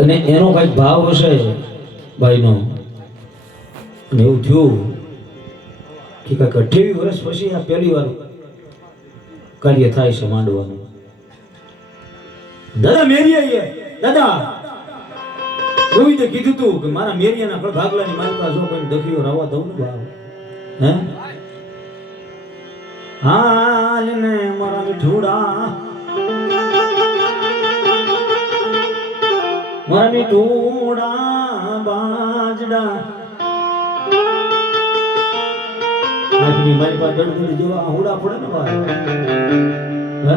અને એનો કઈક ભાવ હશે ભાઈનો. અને એવું થયું કે કંઈક 28 વર્ષ પછી આ પહેલી વાર કાર્ય થાય છે માંડવાનું. દાદા મેરિયા દાદા ગોવિંદે કીધું તું કે મારા મેરિયાના પણ ભાગલાની માલકા જો કોઈ દખીઓ રાવા દઉં ને ભાવ હે હાલ ને મારા મીઠુડા મારા મીઠુડા બાજડા મારી પાસે દડદડી જેવા હુડા પડે ને ભાઈ હે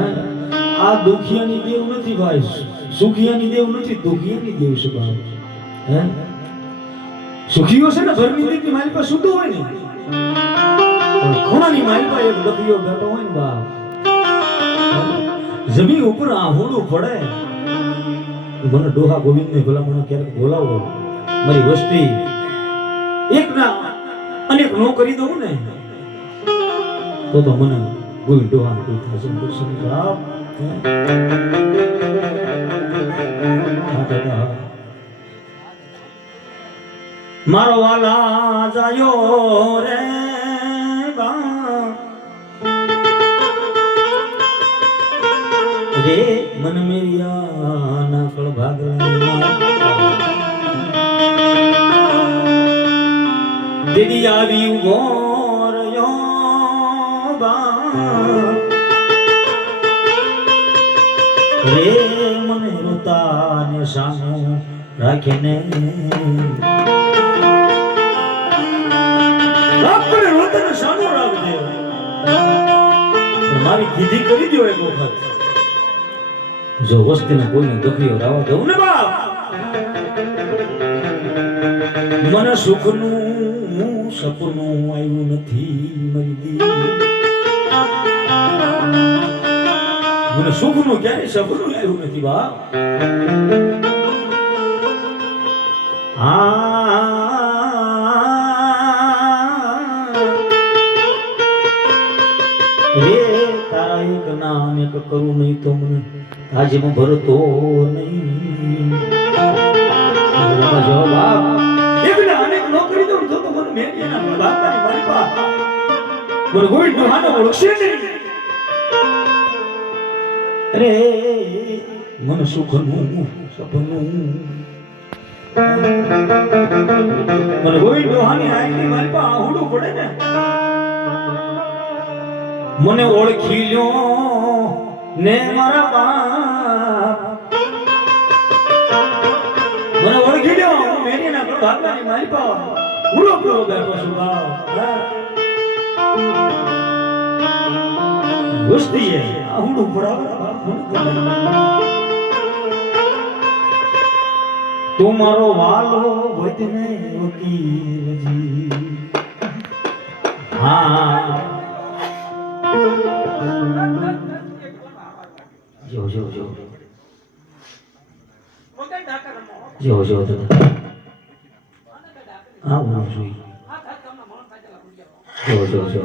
આ દુખિયાની દેવ નથી ભાઈ, સુખિયાની દેવ નથી, દુખિયાની દેવ છે ભાઈ. હે સુખીઓ છે ને ઘરની દીકરી મારી પાસે સુતો હોય ને પણ ખૂણાની મારી પાસે એક દખિયો બેઠો હોય ને ભાઈ, જમીન ઉપર આહુડું પડે. મને ડોહા ગોવિંદ ને ભલામણ ક્યારેક બોલાવો મારી વસ્તી એક ના અનેક નો કરી દઉં ને તો મને ગોવિંદ ડોહા કોઈ થશે સાહેબ. મારો વાલા જાયો રે રે મન મેરિયા ના કળ ભાગલા દીદી આવી ઉભો રહ્યો રે મને રોતા ને સામું રાખીને મારી કીધી કરી દો એક વખત. જો વસ્તીને કોઈને દુખીઓ રાવા દઉં ને બાપ મને સુખનું સપનું આવ્યું નથી મારી દી, મને સુખનું ક્યારે સપનું આવ્યું નથી બાપ. રે તારા એક નામ એક કરું નહીં તો મને આજે હું ભરતો નહીં. જો બાપ એક ના અનેક નોકરી દઉં તો મને મેરિયાના બાપાની મારી પા મને કોઈ દુહાનો ઓળખશે નહીં. રે મને સુખનું સપનું મને કોઈ દુહાની આઈની મારી પા આહુડું પડે ને મને ઓળખી લ્યો ને મારા બાપ મને ઓળખી લ્યો હું મેરીના ભાગવાની મારી પા પૂરો પૂરો બેઠો છું બાપ. વસ્તી છે આહુડું પડાવે બાપ તું મારો વાલો વચને વકીલજી. હા જો જો જો જો જો હા હું જોઈ જો જો જો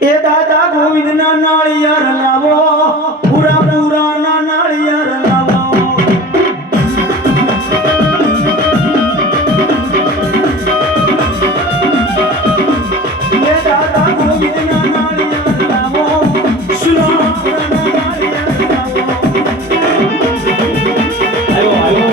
એ દાદા ગોવિંદ ના નાળિયાર લાવો પૂરા પૂરા ના નાળિયાર લાવો. એ દાદા ગોવિંદ ના નાળિયાર લાવો પૂરા પૂરા ના નાળિયાર લાવો. આયો આયો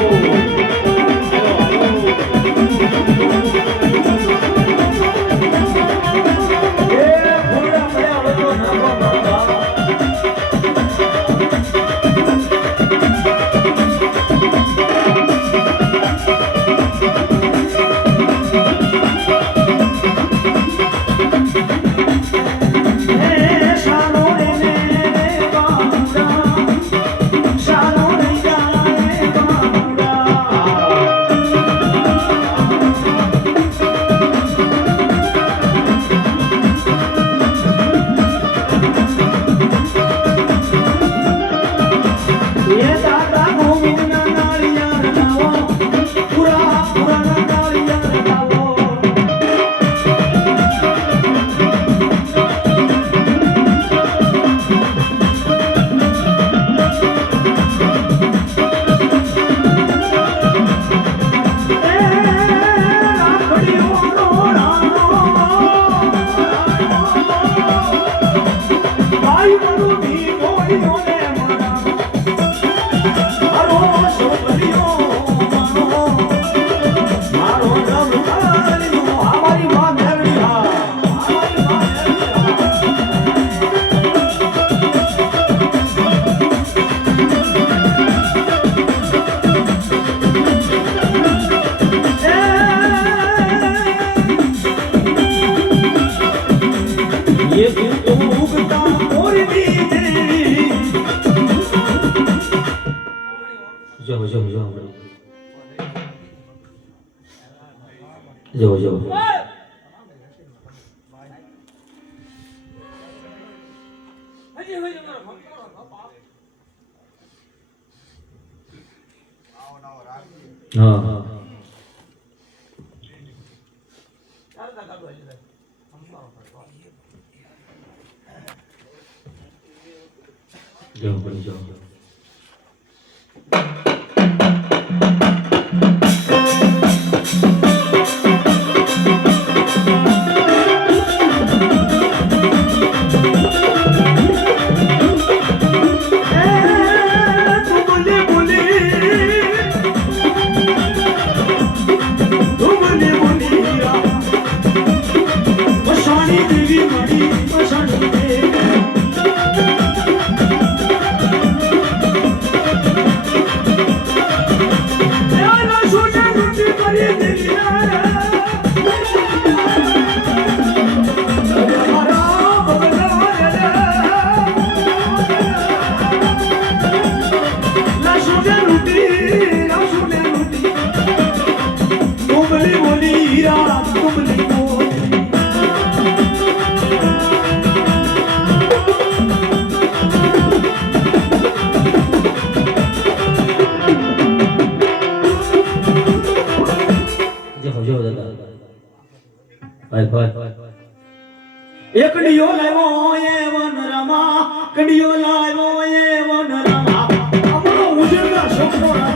એ તું તો ઉગતા મોરબી દેવી જાઓ જાઓ જાઓ જાઓ જાઓ હા જાઓ પણ જાઓ એક ડિયો લાવ્યો એ વન રમા કડિયો લાવ્યો એ વન રમા આપણો ઉજળા છોકરો